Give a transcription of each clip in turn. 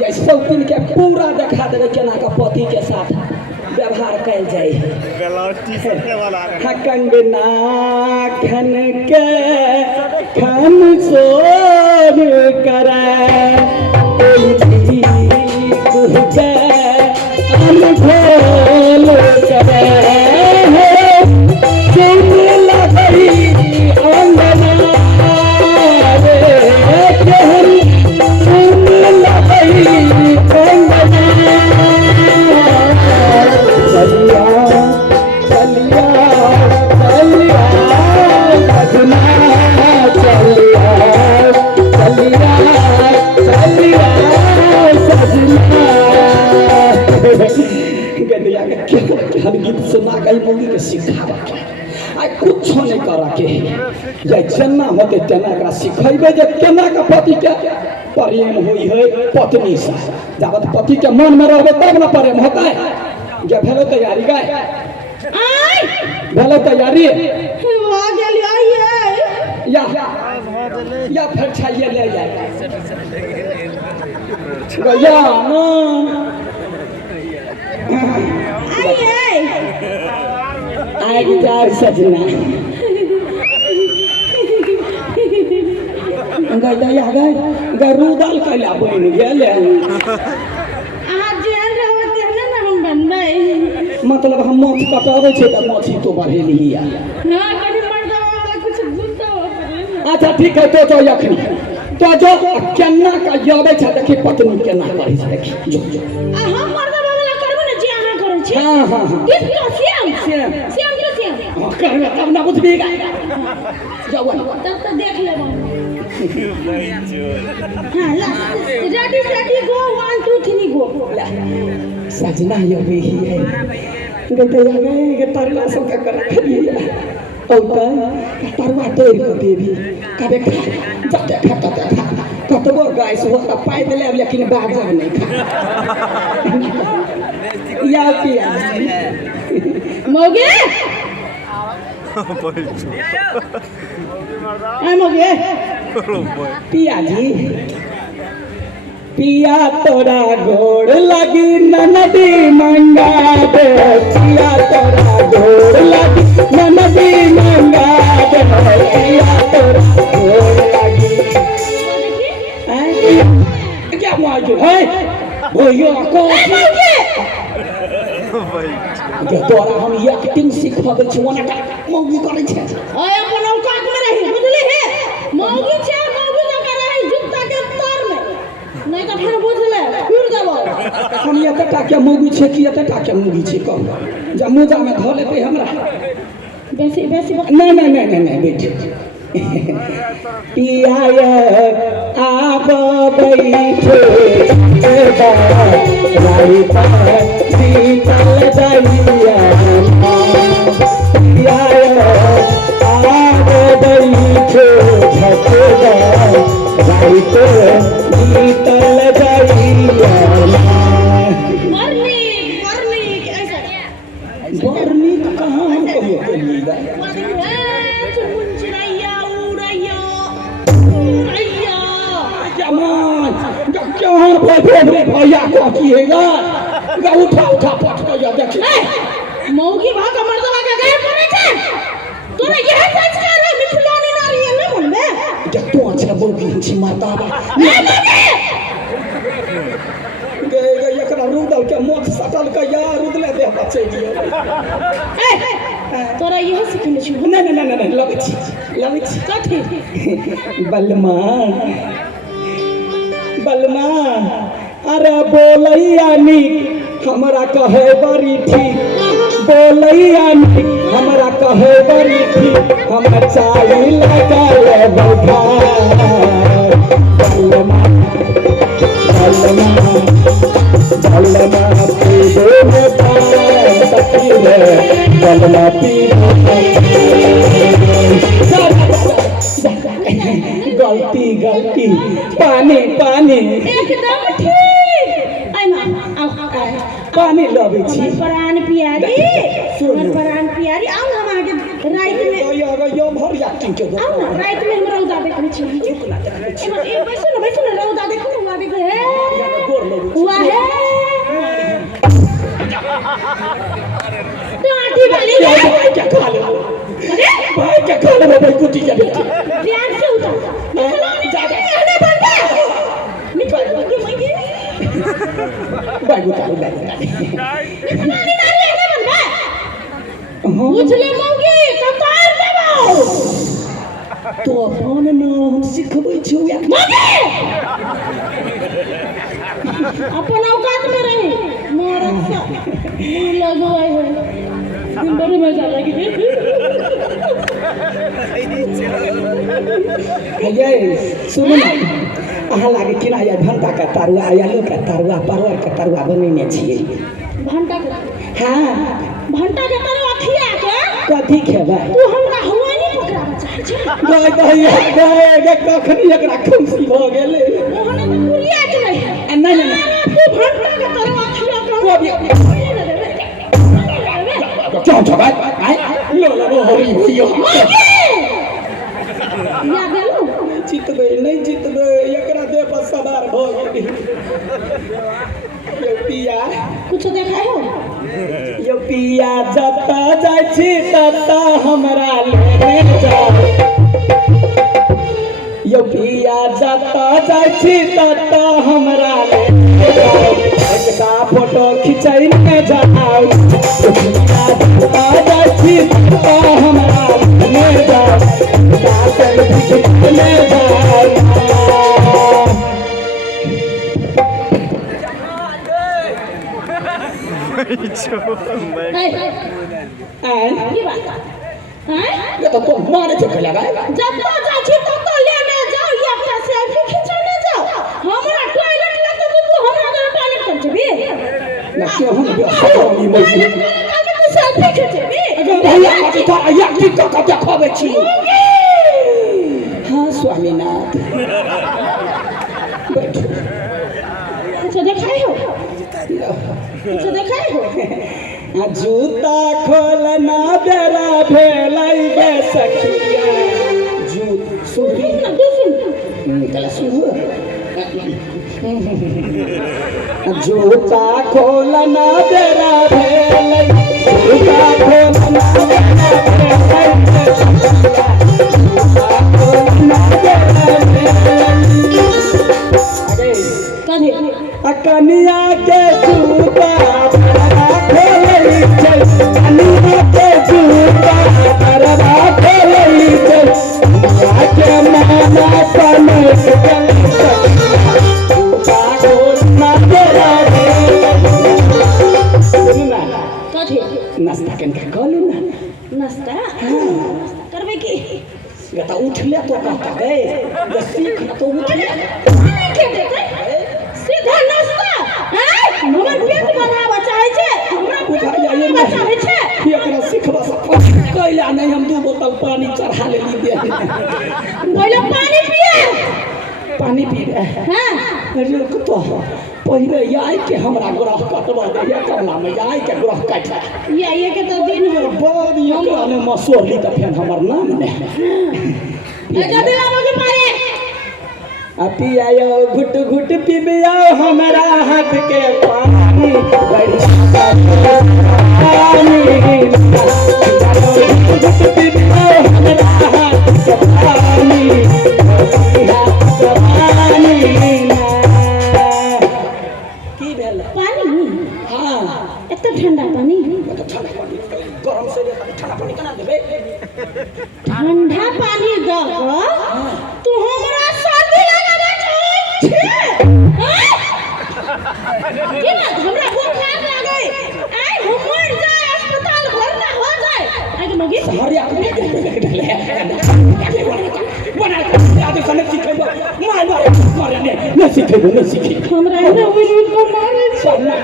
ये सौतीन के पूरा देखा देवे केना का पति के साथ व्यवहार कैल जाए। कंगना खन के खन सोन करे अनघोल करे चुन लगई अंगना रे चुन लगई अंगना चलिया चलिया चलिया सजना चलिया चलिया चलिया सजना गदिया के हर गीत सुना गई बोली के सिखावा के आ कुछ नहीं करा के जे जना होते तना एकरा सिखाइबे जे केना का पति के प्रेम होई है पत्नी से। जब पति के मन में रहबे तब ना प्रेम होता है। जे भेलो तैयारी गाय आई भेलो तैयारी आ गेली आइए या फिर चाहिए ले जाए गया ना आई जाए सजना गया गए गरू दाल कैला बन गेले मतलब हम माछ कटावे छे त माछी तो बढ़ेली या ना कभी मर्दा वाला कुछ गुस्सा हो। अच्छा ठीक है तो यखनी तो जो केना का जावे छ देखी पत्नी केना करे छ देखी जो हम मर्दा वाला करबो न जे अहाँ करे छी। हां हां हां किस का श्याम श्याम श्याम जो श्याम करबे तब ना बुझबी जाओ तब तो देख लेबो। हां रेडी रेडी गो 1 2 3 गो सजना यो भी है गते गए तरला सब का कर खलिए औता तरवा तोड़ के देवी कबे जते खाता कतबो गाय से होता पाई देले लेकिन बाजब नहीं खा या पिया मोगे मोगे पिया जी पिया तोरा गोड़ लगी ननदी मंगा दे पिया तोरा गोड़ लगी ननदी मंगा दे पिया तोरा गोड़ लगी क्या माजू है भैया को तोरा हम एक्टिंग सिखाबै छी ओना का मौगी करे छै ओए अपन औकात में रही बुझली है मौगी छै मौगी जका रही जुत्ता के तार में नहीं तो फिर बुझ ले फिर देबो हम एतटा के मौगी छै कि एतटा के मौगी छै कह जा मोजा में ध लेते हमरा बेसी बेसी नहीं नहीं नहीं नहीं बैठ पिया आप बैठो राई पर शीतल दैया पिया आप बैठो झटका राई पर शीतल दैया बरनी कहाँ हम कहियो कहिएगा जमान भैया को किएगा उठा उठा पट कर देख मौगी भाग मर्दवा के गए पड़े छे तोरा यह संस्कार है मिथिलानी नारी है न मनबे जे तो अच्छा मौगी छी माताबा एकरा रुदल के मोट सटल के यार रुदले दे बचे दियो तोरा यह सिखले छी नहीं नहीं नहीं नहीं लगे छी कथि बलमा बलमा अरे बोलैया नीक हमरा कहे बड़ी ठीक बोलैया नीक हमरा कहे बड़ी ठीक हम चाय लगा ले बैठा बलमा बलमा बलमा पीबो में सखी रे बलमा पीबो गलती गलती पानी पानी एकदम ठीक आई मां आओ पानी लबे छी प्राण प्यारी सुन प्राण प्यारी आओ हम आगे रात में यो भर एक्टिंग के आओ रात में हम रौदा देखै छी चुप ना देखै छी ए बैसो ना रौदा देखो ना आगे हे गोर लो बैगो तारू बैगो नानी नारी ऐसे बनबे हाँ पूछले मौगी तो तार देबो तो अपन नाम सिखबै छियौ या मौगी अपन औकात में रही मारत सा मुंह लगवाए है बड़े मजा लगी ये सुन ना अहाँ लागे कि ना या भंटा का तरुआ आलू का तरुआ परवर का तरुआ बनेने छियै भंटा के हाँ भंटा के तरुआ खिया के कथी खेबै तू हमरा हुआनी पकड़ाबे चाहे छै गय दहिया गय कखनी एकरा खुशी भ गेलै ओहने तो पुरिया के नहीं नहीं तू भंटा के तरुआ खिया के चल चल भाई लो लो होली भइयो या गेलू जीतबै नहीं जीतबै एकरा देह पर सवार भ गेलै यो पिया कुछ देखा हो यो पिया जता जाइ छी तता हमरा लेने जाओ यो पिया जता जाइ छी तता हमरा लेने जाओ एकटा फोटो खिचैने जाओ यो पिया जता जाइ छी तता हमरा लेने जाओ एकटा सेल्फी खिचैने जाओ की बात ये तो मारे चक्कर लगा जब तो जाछी तो लेने जाओ या अपना सेल्फी खिंचाने जाओ हमरा टॉयलेट लग तो तू हमरा घर टॉयलेट कर जेबी ना क्यों हम हरामी मौजी तू सेल्फी खिंचेबी अगर भैया आके तो आया की का देखाबे छी हां स्वामीनाथ बैठ कुछ देखाई हो कुछ देखाई हो आ जूता खोलना बेरा भेलै गे सखिया जूत सुनी ना तू सुन कला सुन जूता खोलना बेरा भेलै जूता खोलना बेरा भेलै जूता खोलना बेरा भेलै कधे कनिया के जूता खोलै छै कनिया के जूता बरबा खोलै छै कनिया के माना समय जूता खोलना बेरा सुनना कधे नाश्ता कनिका कहलू ना नाश्ता करबे की गता उठले तो कहता गए जब सीख तो उठले नहीं के देते सीधा नाश्ता हैं हमर पेट बढ़ावा चाहे छै हमरा उठा पेट जाइए बढ़ावा चाहे छै एकरा सिखबा सब कैला नहीं हम 2 बोतल पानी चढ़ा लेली दे पहले पानी पिए पानी पी रहे हां रुक तो पहले आई के हमरा ग्रह कटवा दे या कमला में आई के ग्रह काट ये के तो दिन हो बाद एकरा ने मसोहली त फेन हमर नाम ने जल्दी लाओ के पानी पियायो घुट घुट पिबियो हमरा हाथ के पानी बढ़िया पानी घुट घुट पिबियो हमरा हाथ के पानी बढ़िया पानी की भेल पानी हां इतना ठंडा पानी ठंडा पानी गरम से ठंडा पानी केना देबे ठंडा पानी द तू हमरा सर्दी लगाबे छै की बात हमरा बुखार लागे आई हम मर जाए अस्पताल भरना हो जाए आई मगी हरिया बना आदे सने सिखेबो मार ने सिखेबो ने सिखे हमरा ने उरुर को मारे पढ़ना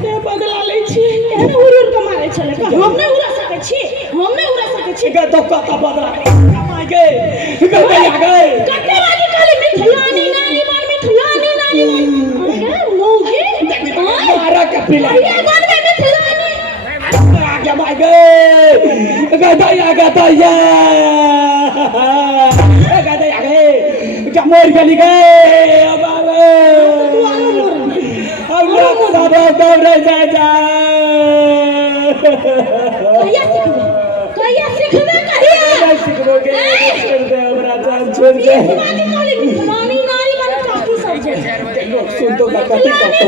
से बदला ले छी एने उरुर को मारे छले हम ने उड़ा सके छी गे तो कता बदला गे गे आ गए कटे वाली काली मिठलानी नानी मन मिठलानी नानी मन मोगी मारा के पिला ये मन में मिठलानी आगे भाई गे दया क्या मोर गली गए अब लोग सब दौड़े जा कहिया सिखबे कहिया सिखबोगे छोड़ दे हमरा जान छोड़ दे नानी नानी मन काफी सब जे लोग सुन तो का कथी कहतो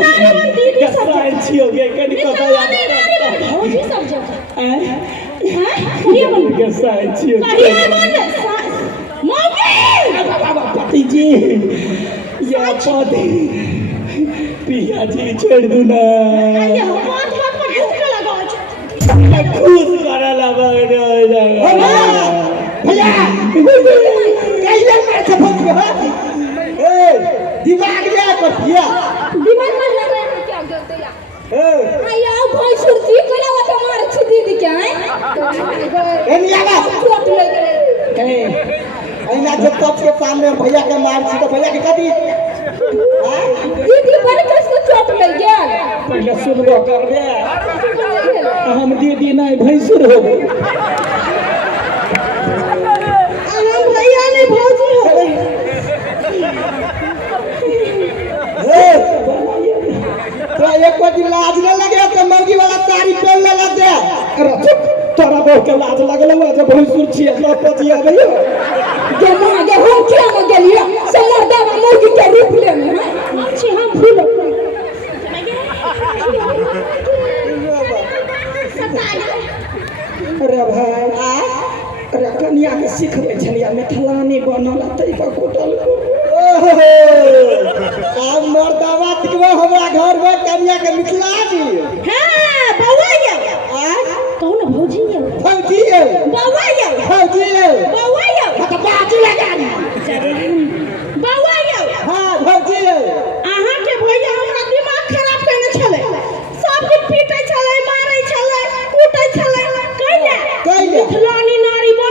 दीदी सब कैसा छियो गे कनी कथा याद भौजी सब जगह हैं ये बन कैसा छियो कहिए बन मौगी बाबा पति जी या पति पिया जी छोड़ दू ना ये बात बात पर झूठ लगाओ खुश करा लगा भैया कैसे मार के फंस गया ए दिमाग ले पर पिया दिमाग में लग रहा है क्या गलती है ए आया भाई सुरती कला मत मार छी दीदी क्या है ए नियावा चोट लग गए ए ऐना जब तक के सामने भैया के मार छी तो भैया के कथी दीदी पर किसको चोट लग गया पहले सुनबो करबे हम दीदी नहीं भैंसुर हो गए हम भैया नहीं भौजी हो तो एक को दिन लाज न लगे तो मर्गी वाला साड़ी पहन ले लग दे अरे चुप तोरा बहुत के लाज लगल हुआ जब भैंसुर छी अपना पति आ गयो गेमा आगे हम क्या में गेलिए समर्दा मुर्गी के रूप ले में छी हम भूल अरे भाई अरे कन्या के सिखबे छलिया मिथिलानी बनल तई पर कुटल अब मर्दावा तिकवा हमरा घर में कन्या के मिथिलानी हां बौआ कौन भौजी है भौजी है बौआ भौजी है बौआ तो बाजी लगा बौआ हां भौजी है अहाँ के भैया हमरा दिमाग खराब करने छले सब के पीटे छले मारे छले कूटे छले कहले मिथिलानी नारी बन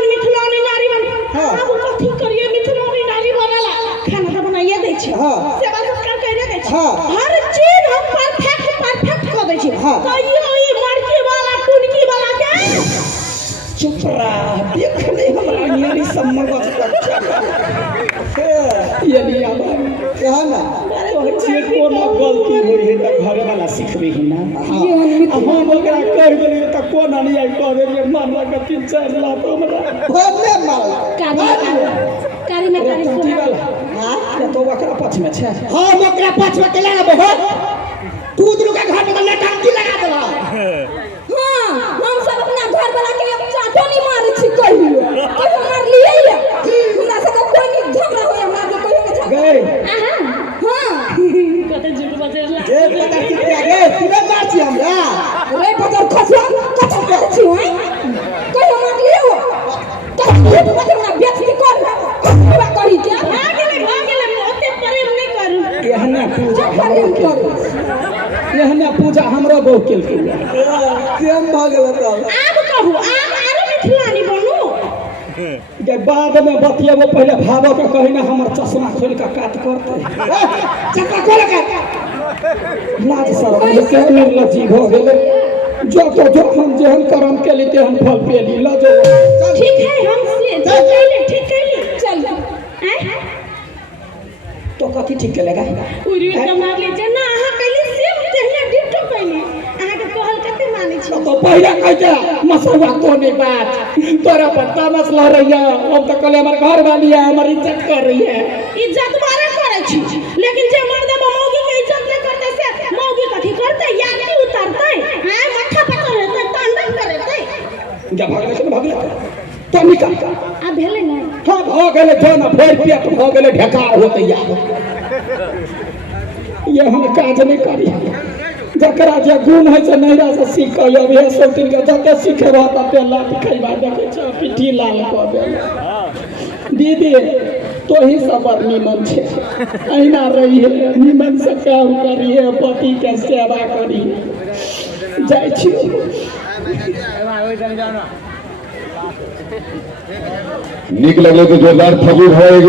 हाँ। अब कथी करिए मिथिलानी नारी बनला खाना तो बनाइए दै छी हाँ। सेवा सत्कार करिए दै छी हाँ। हर चीज हम परफेक्ट कर दै छी हाँ। कहियो ई मड़की वाला टुनकी वाला के चुप रहा देख नहीं हमरा नियरी सम्मत ये लिया क्या ना बच्चे कोनो गलती होई है त घरे वाला सिखबे ही ना हम ओकरा कर गेलिए त कोन नहीं आई कर देलिए मारला के 3-4 लाख हमरा भोले मार कारी में ठीक वाला हां तो ओकरा पछ में छे हां ओकरा पछ में केला ना बहो तू दुनु के घर में टंकी लगा देला हां हम सब अपना घर वाला के चाटो नहीं मारे छी कहियो मार लिए या हमरा से कोई नहीं झगड़ा होय हमरा के कोई के झगड़ा गए हां कते झूठ बजेला ए पता कि गे तूने मार छी हमरा रे पतर खसवा कत कर छी होय कहियो मार लिए हो कहियो तो हमरा व्यक्ति कर पूरा करी क्या भागले ओते प्रेम नहीं करू यहना पूजा प्रेम करू यहना पूजा हमरा बहु केल के प्रेम भ गेल त आब कहू आब आरो मिथिलानी बनू के बाद में बतियाबो पहले भावो के कहि ना हमर चश्मा खोल के काट करते चक्का खोल के लाज शरम के निर्लज्जी हो गेले जो हम जेहन कर्म केली तेहन फल पेली ल जो ठीक है हम ठीक कैली चल तो कथी ठीक केलेगा उरी के मार ले जना अहाँ कैली सेम तेहने डिटो कैली अहाँ के कहल कते माने छी तो पहले कहते मसवा तो नहीं बात तोरा पत्ता मसला रही है अब तो कल हमारे घर वाली है हमारी इज्जत कर रही है इज्जत मारे करे छी लेकिन जे मर्द मौगी के इज्जत नहीं करते से मौगी कथी करते या नहीं उतारते हां माथा पकड़ लेते तांडव करते जब भागले तो निकल आ भेले नहीं हां भ गेले जो ना फेर पेट भ गेले ढेकार होते या ये हम काज नहीं करी जकरा जे गुम है से नैरा से सीख अब ये सब दिन के जते सीखे रहता ते लात खइबा देखे छ पिठी लाल क देल दीदी तो ही सब निमन छे अहिना रही है निमन से काम करी है पति के सेवा करी जाय छी नीक लगले तो जोरदार फगुर होएगी।